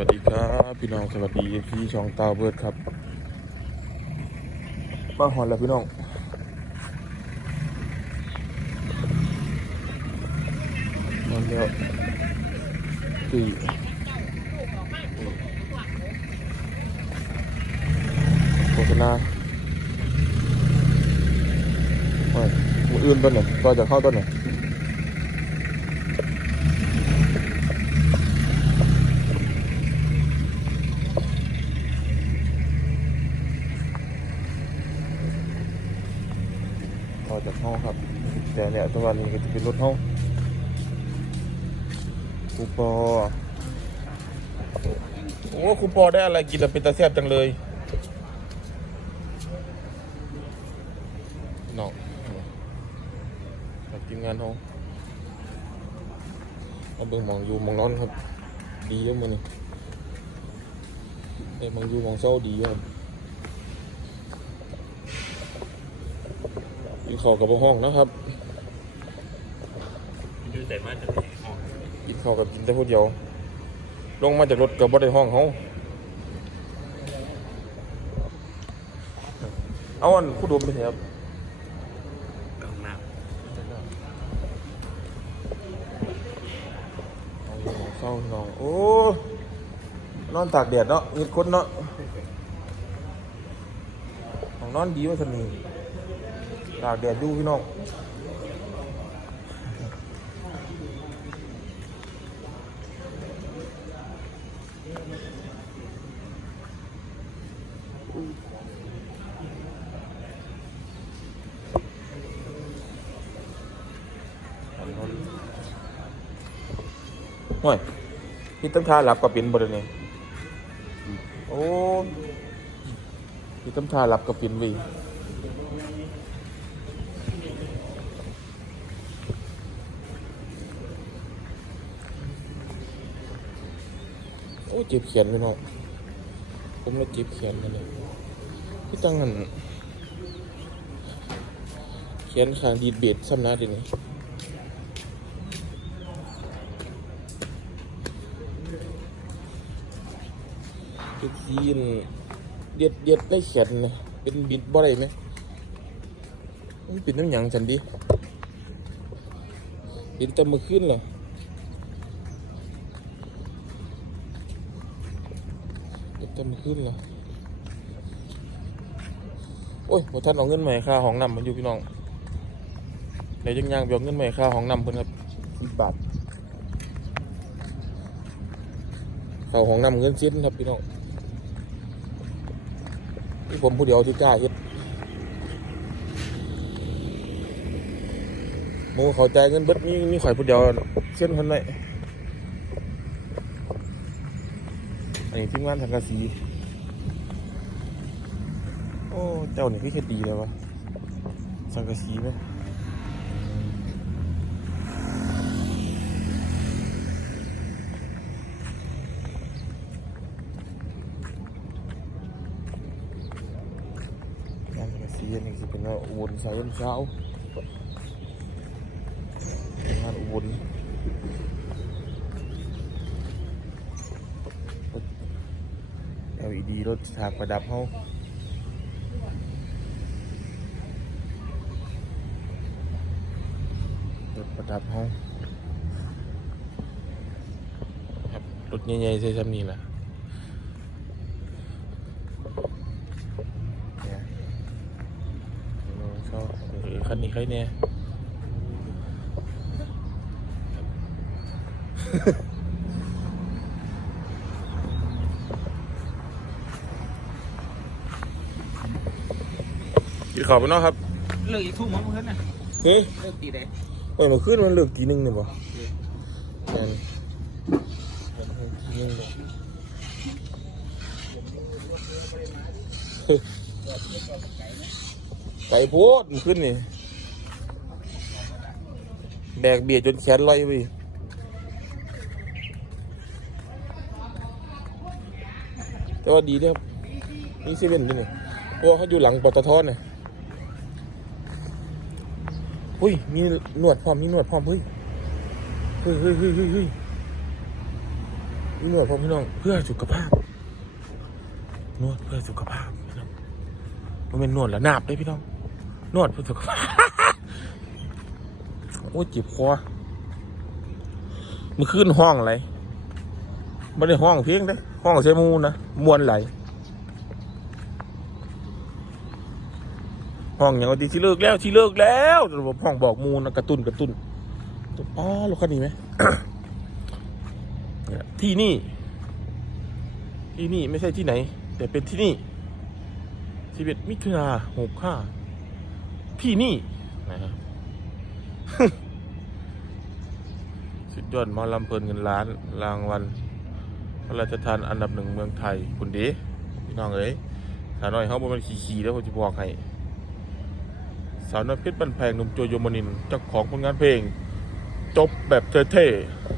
วัสดีครับพี่น้องสวัสดีพี่ช่องตาเบิร์ดครับมาหอนแล้วพี่น้องนอนแล้วตีโฆษณาโอ้ยหมืออื่นต้นไหนต่อจากเข้าต้นไหน ต่อจากห้องครับ แต่เนี่ยตะวันนี้ก็จะเป็นรถห้องคูปอโอ้คูปอได้อะไรกินแล้วเป็นตาแซ่บจังเลยน้องกับทีมงานห้องเอาเบิ่งมองอยู่มองนอนครับ ดีเยอะมันนี่ไอ้ยมองอยู่มองเศร้าดีเยอะครับกินข้ากับห้องนะครับ ดูแต่มาจากห้องกินข้าวกับกินแต่ผู้เดียว ลงมาจากรถกับบ่ได้ห้องเขาเอาอันผู้ดมไปเถอะครับห้องน้เศร้าน้องโอ้นอนตากแดดเนาะมีคนเนาะของนอนดีว่าสนีตากแดดดูพี่น้อง ห่วยพี่ตั้งท่าหลับกับเป็นบ่ได้นี่โอ้พี่ตั้งท่าหลับกับเป็นวิโอ้เจ็บแขนพี่น้องผมเลยเจ็บแขนกันเลยพี่ตั้งหันแขนขางดีดเบ็ดซ้ำหน้าดินี่เป็น ทีนเด็ดเด็ดได้เขียนเลยเป็นบิดบ่ได้ไหมมันเป็นน้ำหยังฉันดิเป็นตะมือขึ้นเหรอเป็นตะมือขึ้นเหรอโอ้ยท่านเอาเงินใหม่ค่าห้องน้ำมันอยู่พี่น้องเดี๋ยวยังยังเบียเงินใหม่ค่าห้องน้ำเพิ่นครับสิบบาทเขาห้องน้ำเงินชิ้นครับพี่น้อง นี่ผมผู้เดียวที่กล้าเฮ็ดมูเขาใจเงินเบิดมีมีข่อยผู้เดียวเส้นคนไหนอันนี้ทีมงานสังกะสีโอ้เจ้านี่พี่เฮ็ดดีเลยวะสังกะสีไหมงานสังกะสีอั นนี้สิเป็นว่าอุบลสายวันเช้างานอุบล LED รถฉากประดับเฮารถประดับเฮาครับรถใหญ่ๆใช่ซ้ำนี่แหละเนี่ยเออชอบเออคันนี้ใครเนี่ย กินข้าวไปเนาะครับำเลิกอีกทุ่มมั้งเพื่อนน่ะเฮ้ยเลิกตีได้โอ้ยเมื่อคืนมันเลิกตีหนึ่งเนี่ยบ่แม่นตีหนึ่งบ่เฮ้ยไก่โพดมันขึ้นนี่ แบกเบียดจนแขนลอยไปแต่ว่าดีเด้ครับนี่เซเว่นด้วยนี่เพราะว่าเขาอยู่หลังปตทเนี่ยอุ้ย มีหนวดพร้อมมีหนวดพร้อมเฮ้ยเฮ้ยเฮ้ยเฮ้ยเฮ้ยเฮ้ยนวดพ่อพี่น้อง เพื่อสุขภาพ นวดเพื่อสุขภาพพี่น้องมันเป็นนวดแล้วนาบได้พี่น้อง นวดเพื่อสุขภาพ โอ้ยจิบคอมันขึ้นห้องไรไม่ได้ห้องเพียงได้ห้องใช้มูนะมวนไหลห้องอย่างว่าดีที่เลิกแล้วที่เลิกแล้วระบบห้องบอกมูนะกระตุ้นกระตุ้นอ๋อรถคันนี้ไหมที่นี่ ที่นี่ไม่ใช่ที่ไหน แต่เป็นที่นี่สิบเอ็ดมิถุนาหกห้าที่นี่นะครับ สุดยอดมาลำเพลินเงินล้านรางวัลพระราชทานอันดับหนึ่งเมืองไทยคุณดีพี่น้องเอ๋ยสาวน้อยเขาบอกมันขี่ๆแล้วผมจะบอกให้สาวน้อยเพชรบันแพงหนุ่มโจโยมนินเจ้าของผลงานเพลง จบแบบเท่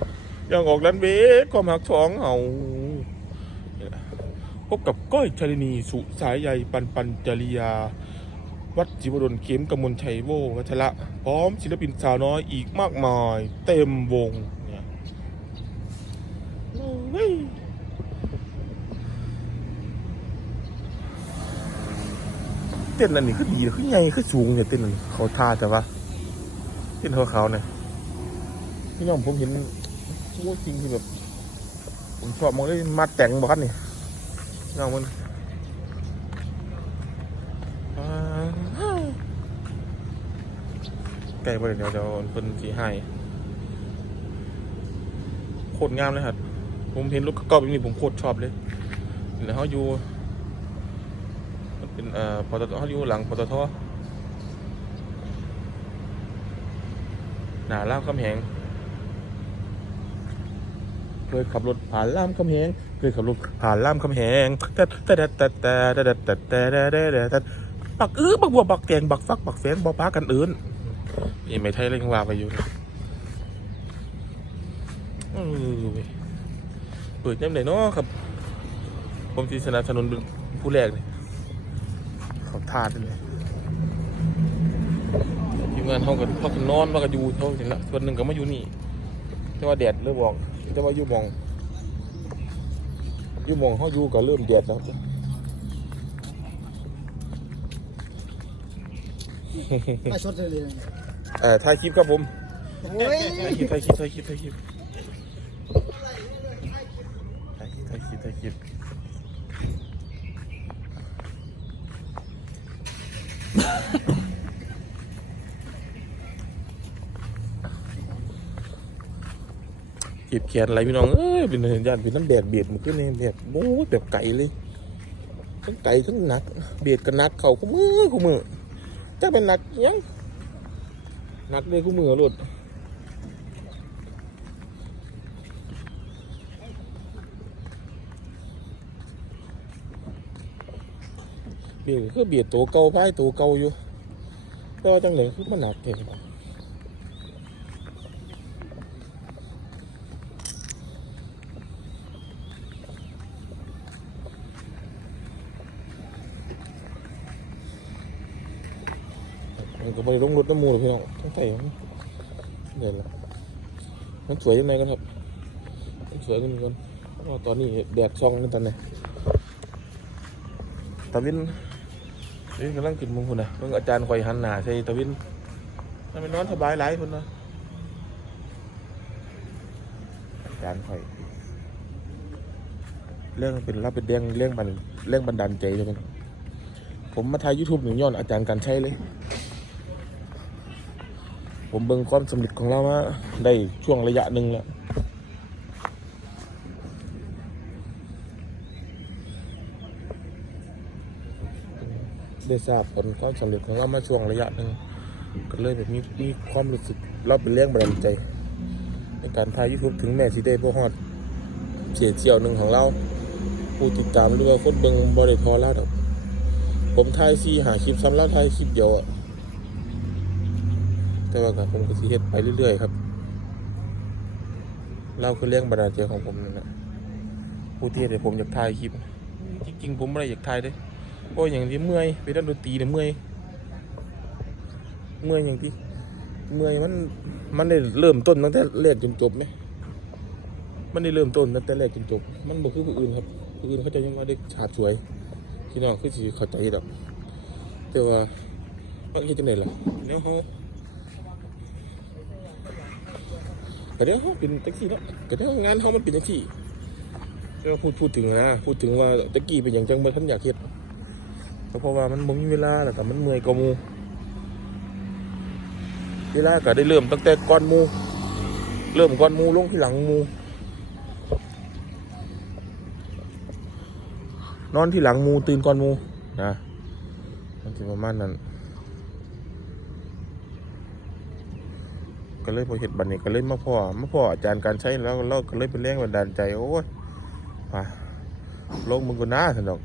ๆยังออกรันเวย์ความหักสองเอาพบกับก้อยชลินีสุสายใยปันปันจริยา วัดจิวดลเข็มกมลชัยโววัชระพร้อมศิลปินสาวน้อยอีกมากมาย เต็มวงเนี่ยเต้นอันนี้คือดีคือใหญ่คือสูงเนี่ยเต้นเขาท่าแต่ว่าเต้นเขาเขาเนี่ยพี่น้องผมเห็นโอ้จริงคือแบบผมชอบมองเลยมาแต่งบ้านนี่พี่น้องมันอ่า ไก่บริเดี๋ยวเดี๋ยวคนสีให้โคตรงามเลยครับผมเห็นรถกระบะแบบนี้ผมโคตรชอบเลยแล้วเขาอยู่มันเป็นเอ่อปตทเขาอยู่หลังปตทหนาล่ามคำแหงเคยขับรถผ่านล่ามคำแหงเคยขับรถผ่านล่ามคำแหงแต่แต่แต่แต่แต่แต่แต่แต่แต่แต่แต่แต่ปักอื้อบักบัวบักแตงบักฟักบักแฟนบักปากันอื่น นี่ไม่ไทยเลยยังว่าไปอยู่นะเออเว้ยเปิดยังไงเนาะครับ ผมที่สนับสนุนเป็นผู้แรกเลยเขาทาดเลยทีมงานเขากันพักนอนพักกันอยู่เท่านี้ละส่วนหนึ่งก็มาอยู่นี่แต่ว่าแดดเริ่มออกแต่ว่าอยู่มองอยู่มองเขาอยู่ก็เริ่มแดดแล้วไม่ชดเลย เลยเอ่อถ่ายคลิปครับผมโอ้ยถ่ายคลิปถ่ายคลิปถ่ายคลิปถ่ายคลิปถ่ายคลิปถ่ายคลิปถ่ายคลิปเก็บแขนอะไรพี่น้อง เอ้ยเป็นเห็นญาติเป็นน้ำแดดเบียดมันขึ้นในแดดโอ้ยแบบไก่เลยทั้งไก่ทั้งหนัก เบียดกันหนักเข่าคู่มือคู่มือจะเป็นหนักยังห นักเลยคู่มือหลุดเบียดคือเบียดตัวเก่าพายตัวเก่าอยู่แต่ว่าจังเลยคือมันหนักเก่ง ก็ไม่ได้ลงรถน้ำมูหรอพี่น้องต้องใส่มันเดี๋ยวละมันสวยยังไงกันครับมันสวยกันกันว่าตอนนี้แดดช่องกันตอนนี้ตะวินตะวินกำลังกินมุงคุณนะเมื่ออาจารย์คอยหันหน้าใส่ตะวินมันเป็นนอนสบายหลายคนนะอาจารย์คอยเรื่องเป็นรับเป็นเรื่องเรื่องบันเรื่องบันดาลใจใช่ไหมผมมาถ่ายยูทูบหนึ่งย้อนอาจารย์การใช้เลย ผมเบิ่งความสำเร็จของเรามาได้ช่วงระยะหนึ่งแล้วได้ทราบผลความสำเร็จของเรามาช่วงระยะหนึ่งก็เลยแบบมีมีความรู้สึกเราเป็นแรงบันดาลใจ ในการถ่ายยูทูบถึงแม้สิได้พวกฮอดเสียเที่ยวหนึ่งของเรา ผู้ติดตามหรือว่าคนเบิ่งบ่ได้พอแล้วดอกผมถ่ายซีหาคลิปซ้ำแล้วถ่ายคลิปเดียวอะ แต่ว่าก็ผมก็สิเฮ็ดไปเรื่อยๆครับเราคือเรื่องบันดาลใจของผมนั่นแหละผู้ที่เฮ็ดให้ผมอยากถ่ายคลิปจริงๆผมไม่ได้อยากถ่ายเด้เพราะอย่างที่เมื่อยไปด้านดนตรีเนี่ยเมื่อยเมื่อยอย่างที่เมื่อยมันมันได้เริ่มต้นตั้งแต่แรกจนจบไหมมันได้เริ่มต้นตั้งแต่แรกจนจบ มันบ่คือผู้อื่นครับผู้อื่นเขาจะยังว่าได้ฉาบสวยพี่น้องคือสิเข้าใจดอกแต่ว่ามันเฮ็ดจังได๋ล่ะแล้วเฮา ก็เดี๋ยวเฮาเป็นจังซี่เนาะก็เดี๋ยวงานเฮามันเป็นจังซี่แต่ว่าพูดพูดถึงนะพูดถึงว่าตะกี้เป็นหยังจังบ่อทันอยากเฮ็ดก็เพราะว่ามันบ่มีเวลาแล้วก็มันเมื่อยกว่ามู่เวลาก็ได้เริ่มตั้งแต่ก่อนมู เริ่มก่อนมูลงที่หลังมู นอนที่หลังมูตื่นก่อนมูนะมันจะประมาณนั้น ก็เลยพอเห็ดบันนี้ก็เลยมาพ่อมาพ่ออาจารย์การใช้แล้วเราก็เลยเป็นแรงบันดาลใจโอ้ยป่ะลงมึงก็น่าสนอก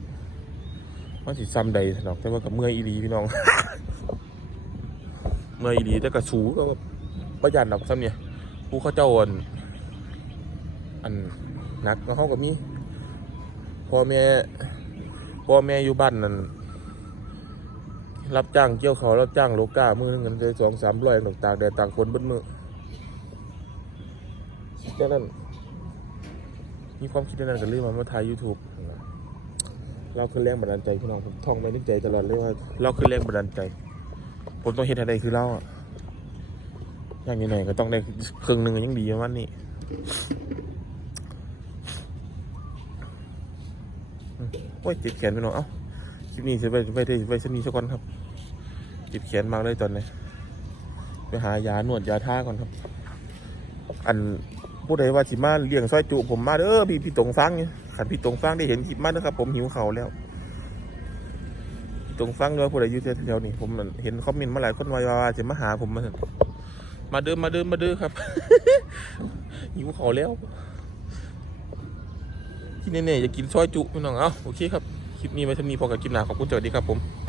มันสิซ้ำใดสนอกแต่ว่ากับเมื่อยอีดีพี่น้อง เมื่อยอีดีแต่กระสูก็ประหยัดดอกซ้ำเนี่ยผู้เขาเจ้าอันอันหนักเขาก็มีพ่อแม่พ่อแม่อยู่บ้านนั่นรับจ้างเกี่ยวเขารับจ้างโลก้ามือนึงเงินเลยสองสามร้อยหนกตากแดดตากฝนบนมือ แค่นั้นมีความคิดในนั้นก็เลยมามาถ่ายยูทูบเราคือแรงบันดาลใจพี่น้องผมท่องไว้ในใจตลอดเลยว่า เราคือแรงบันดาลใจ ผมต้องเห็นอะไรคือเราอะอย่างนี้หน่อยก็ต้องได้ครึ่งหนึ่งยังดีประมาณนี้โอ้ยติดแขนไปหน่อยเอ้าคลิปนี้จะไปไปได้ไปสนีสักก่อนครับติดแขนมากเลยตอนนี้ไปหายาหนวดยาท่าก่อนครับ อัน ผู้ใดว่าสิมาเลี้ยงซอยจุผมมาเด้อพี่พี่ตรงฟังนี่ขันพี่ตรงฟังได้เห็นคลิปมาเด้อครับ ผมหิวเข่าแล้วตรงฟังเด้อผู้ใดอยู่แถวๆนี้ผมเห็นคอมเมนต์มาหลายคนว่าว่าจะมาหาผมมามาเดินมาเดินมาเดินครับหิวเขอแล้วที่แน่ๆจะกินซอยจุพี่น้องเอ้าโอเคครับคลิปนี้ไว้ท่านี้พอกับคลิปหน้าขอบคุณสวัสดีครับผม